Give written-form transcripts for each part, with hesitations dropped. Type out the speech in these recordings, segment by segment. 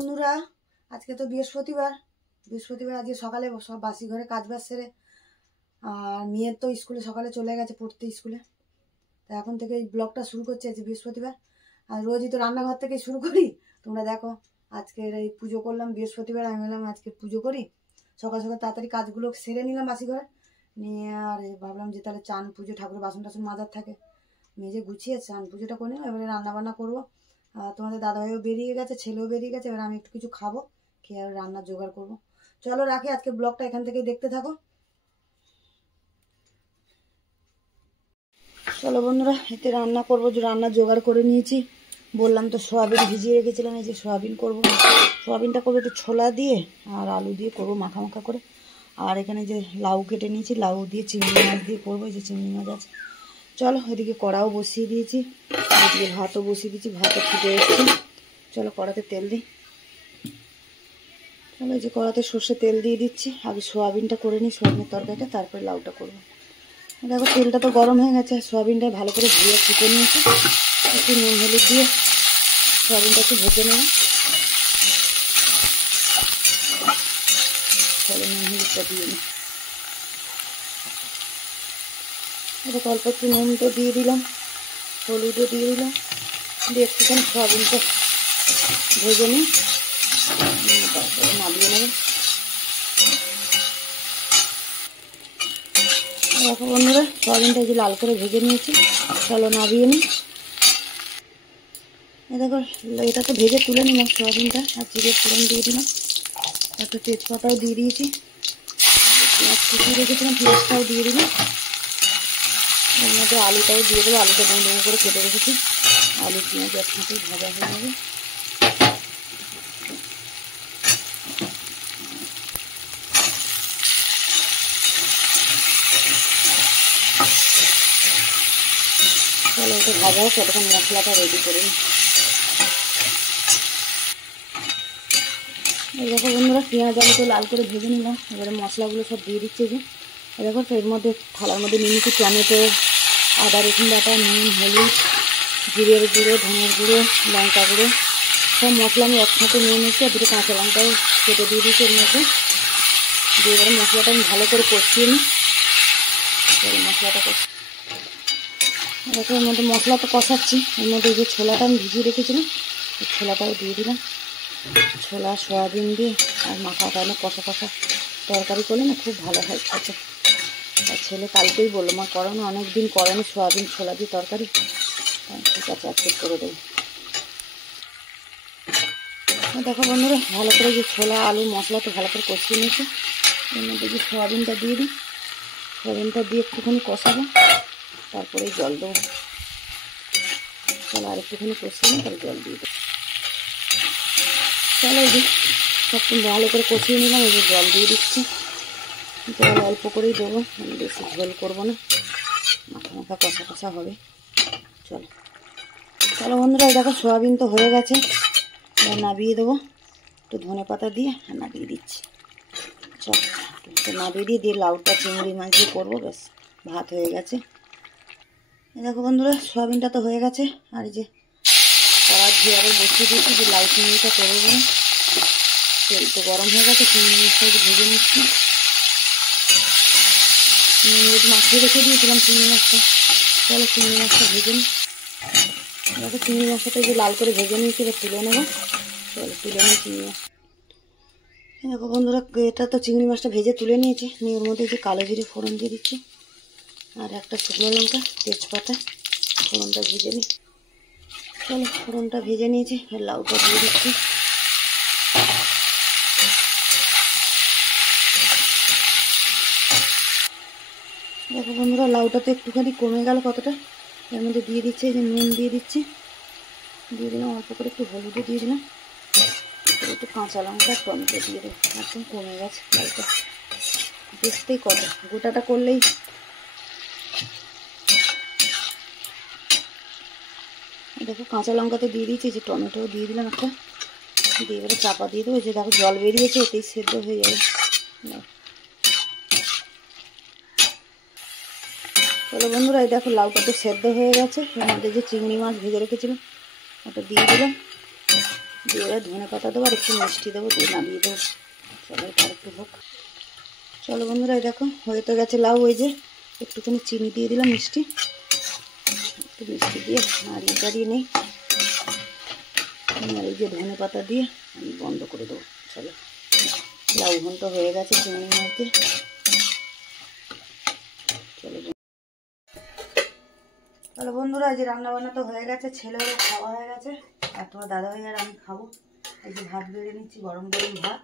বন্ধুরা, আজকে তো বৃহস্পতিবার আজকে সকালে সব বাসি ঘরে কাজবাজ সেরে আর মেয়ের তো স্কুলে সকালে চলে গেছে পড়তে স্কুলে। তা এখন থেকে এই ব্লগটা শুরু করছি আজকে বৃহস্পতিবার। আর রোজই তো রান্নাঘর থেকে শুরু করি। তোমরা দেখো আজকের এই পুজো করলাম বৃহস্পতিবার, আমি বললাম আজকে পুজো করি। সকাল সকাল তাড়াতাড়ি কাজগুলো সেরে নিলাম বাসি ঘরে নিয়ে, আর ভাবলাম যে তাহলে চান পুজো ঠাকুরের বাসন টাসন মাজার থাকে, মেজে গুছিয়ে চান পুজোটা করে নিলাম। এবারে রান্নাবান্না করবো। তোমাদের দাদাভাইও বেরিয়ে গেছে, ছেলেও বেরিয়ে গেছে, এবার আমি একটু কিছু খাবো, খেয়ে আর রান্নার জোগাড় করবো। চলো রাখি, আজকে ব্লগটা এখান থেকেই দেখতে থাকো। চলো বন্ধুরা, এতে রান্না করবো, রান্নার জোগাড় করে নিয়েছি। বললাম তো সয়াবিন ভিজিয়ে রেখেছিলাম, এই যে সয়াবিন করবো। সয়াবিনটা করবো একটু ছোলা দিয়ে আর আলু দিয়ে করবো মাখা মাখা করে। আর এখানে যে লাউ কেটে নিয়েছি, লাউ দিয়ে চিংড়ি মাছ দিয়ে করবো, এই যে চিংড়ি মাছ আছে। চলো এদিকে কড়াও বসিয়ে দিয়েছি, এদিকে ভাতও বসিয়ে দিয়েছি, ভাতও ফুটে এসেছি। চলো কড়াতে তেল দিই। চলো এই যে কড়াতে সর্ষে তেল দিয়ে দিচ্ছি। আগে সোয়াবিনটা করে নিই, সোয়াবিনের তরকারিটা, তারপরে লাউটা করবো। দেখো তেলটা তো গরম হয়ে গেছে, সোয়াবিনটা ভালো করে ধুয়ে ফুটে নিয়েছি। একটু নুন হলুদ দিয়ে সোয়াবিনটা একটু ভেজে নেব। চলো নুন হলুদটা দিয়ে নিই। এটা অল্প একটু নুনটা দিয়ে দিলাম, হলুদও দিয়ে দিলাম, দিয়ে একটুখানি সোয়াবিনটা ভেজে নিই, তারপরে নামিয়ে নেব। দেখো বন্ধুরা, সোয়াবিনটা যে লাল করে ভেজে নিয়েছি, চলো নামিয়ে নিই। দেখো এটা তো ভেজে তুলে নিলাম সোয়াবিনটা, আর জিরে ফোড়ন দিয়ে দিলাম, একটা তেজপাতাও দিয়ে দিয়েছি, পেঁয়াজ কুচিয়ে রেখেছিলাম, পেঁয়াজটাও দিয়ে দিলাম। এর মধ্যে আলুটাও দিয়ে দেবো, আলুটা ডুমো ডুমো করে কেটে রেখেছি। আলু পেঁয়াজ একসাথে ভাজা হয়ে যাবে। তাহলে ওটা ভাজা হোক, ততক্ষণ মশলাটা রেডি করে নিই। দেখো বন্ধুরা, পেঁয়াজ আলু তো লাল করে ভেজে নিলাম, এবারে মশলাগুলো সব দিয়ে দিচ্ছে। যে দেখো এর মধ্যে থালার মধ্যে নিয়ে নিচ্ছি টমেটো, আদা রসুন বাটা, নুন হলুদ, জিরের গুঁড়ো, ধনের গুঁড়ো, লঙ্কা গুঁড়ো, সব মশলা আমি একসাথে নিয়ে নিচ্ছি। আর দুটো কাঁচা লঙ্কাও কেটে দিয়ে দিচ্ছি এর মধ্যে। দিয়ে এবারে মশলাটা আমি ভালো করে কষিয়ে নিই। মশলাটা দেখো এর মধ্যে মশলা তো কষাচ্ছি, এর মধ্যে যে ছোলাটা আমি ভিজিয়ে রেখেছিলাম এই ছোলাটাও দিয়ে দিলাম। ছোলা সয়াবিন দিয়ে আর মাখা টানো কষা কষা তরকারি করলে না খুব ভালো হয় খেতে। আর ছেলে কালকেই বললো, মা করানো, অনেক দিন করেনি সয়াবিন ছোলা দিয়ে তরকারি। ঠিক আছে আজকে করে দেবো। দেখো বন্ধুরা, ভালো করে যে ছোলা আলু মশলা তো ভালো করে কষিয়ে নিয়েছে, এর মধ্যে যে সয়াবিনটা দিয়ে দিই। সয়াবিনটা দিয়ে একটুখানি কষাবো, তারপরে জল দেবো। চলো আর একটুখানি কষিয়ে নিই, তারপরে জল দিয়ে দেবো। চলো এই যে সব ভালো করে কষিয়ে নিলাম, এই যে জল দিয়ে দিচ্ছি। জল অল্প করেই দেবো, বেশি ঝোল করবো না, মাখা মাখা কষা কষা হবে। চলো চলো বন্ধুরা, দেখো সয়াবিন তো হয়ে গেছে, এবার নাবিয়ে দেবো। একটু ধনে পাতা দিয়ে নাবিয়ে দিচ্ছি। চলো নাবিয়ে দিয়ে লাউটা চিংড়ি মাছ দিয়ে করবো, ব্যাস ভাত হয়ে গেছে। দেখো বন্ধুরা, সয়াবিনটা তো হয়ে গেছে, আর এই যে কড়া ধুয়ে আবার বসিয়ে দিচ্ছি যে লাউ চিংড়িটা করবো বলে। তেল তো গরম হয়ে গেছে, চিংড়ি মাছটা ভেজে নিচ্ছি। মাখিয়ে রেখে দিয়েছিলাম চিংড়ি মাছটা, চলো চিংড়ি মাছটা ভেজে নিই। দেখো চিংড়ি মাছটা যে লাল করে ভেজে নিয়েছি, এবার তুলে নেবো। চলো তুলে নিই চিংড়ি মাছ। দেখো বন্ধুরা, এটা তো চিংড়ি মাছটা ভেজে তুলে নিয়েছি, নিয়ে ওর মধ্যে যে কালো জিরে ফোড়ন দিয়ে দিচ্ছি, আর একটা শুকনো লঙ্কা তেজপাতা, ফোড়নটা ভেজে নিই। চলো ফোড়নটা ভেজে নিয়েছি, আর লাউটা দিয়ে দিচ্ছি। দেখো বন্ধুরা, লাউটা তো একটুখানি কমে গেল কতটা, এর মধ্যে দিয়ে দিচ্ছি এই যে নুন দিয়ে দিচ্ছি, দিয়ে দিলাম অল্প করে একটু হলুদও দিয়ে দিলাম, একটু কাঁচা লঙ্কা টমেটো দিয়ে দেবো। একদম কমে গেছে লাউটা, দেখতেই কত, গোটাটা করলেই। দেখো কাঁচা লঙ্কা তো দিয়ে দিয়েছি, যে টমেটোও দিয়ে দিলাম একটা, দিয়ে এবারে চাপা দিয়ে দেবো। যে দেখো জল বেরিয়েছে, এতেই সেদ্ধ হয়ে যাবে। চলো বন্ধুরা, এই দেখো লাউটা তো সেদ্ধ হয়ে গেছে, এর মধ্যে যে চিংড়ি মাছ ভেজে রেখেছিলাম ওটা দিয়ে দিলাম, দিয়ে এবার ধনে পাতা দেবো আর একটু মিষ্টি দেবো, দিয়ে নামিয়ে দেবো। চলো এটা আর একটু হোক। চলো বন্ধুরা, এই দেখো হয়ে তো গেছে লাউ। ওই যে একটুখানি চিনি দিয়ে দিলাম, মিষ্টি একটু মিষ্টি দিয়ে নাড়িয়ে চাড়িয়ে নেই। আর এই যে ধনে পাতা দিয়ে আমি বন্ধ করে দেবো। চলো লাউ ঘন্ট হয়ে গেছে চিংড়ি মাছ দিয়ে। চলো বন্ধুরা, এই যে রান্না বান্না তো হয়ে গেছে, ছেলেরও খাওয়া হয়ে গেছে, আর তোমার দাদাভাই আর আমি খাবো। এই যে ভাত বেড়ে নিচ্ছি, গরম গরম ভাত।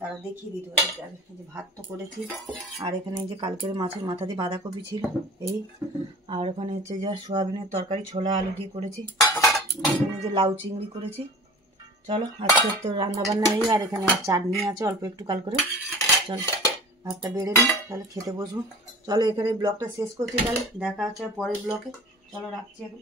তারা দেখিয়ে দিতে পারে। এই যে ভাত তো করেছি, আর এখানে এই যে কালকের মাছের মাথা দিয়ে বাঁধাকপি ছিল এই, আর ওখানে হচ্ছে যে সোয়াবিনের তরকারি ছোলা আলু দিয়ে করেছি, এখানে যে লাউ চিংড়ি করেছি। চলো আজকে তো রান্নাবান্না এই, আর এখানে আর চাটনি আছে অল্প একটু কাল করে। চলো ভাতটা বেড়ে নিই, তাহলে খেতে বসবো। চলো এখানে ব্লগটা শেষ করছি, তাহলে দেখা হচ্ছে পরের ব্লগে। চলো রাখছি এখন।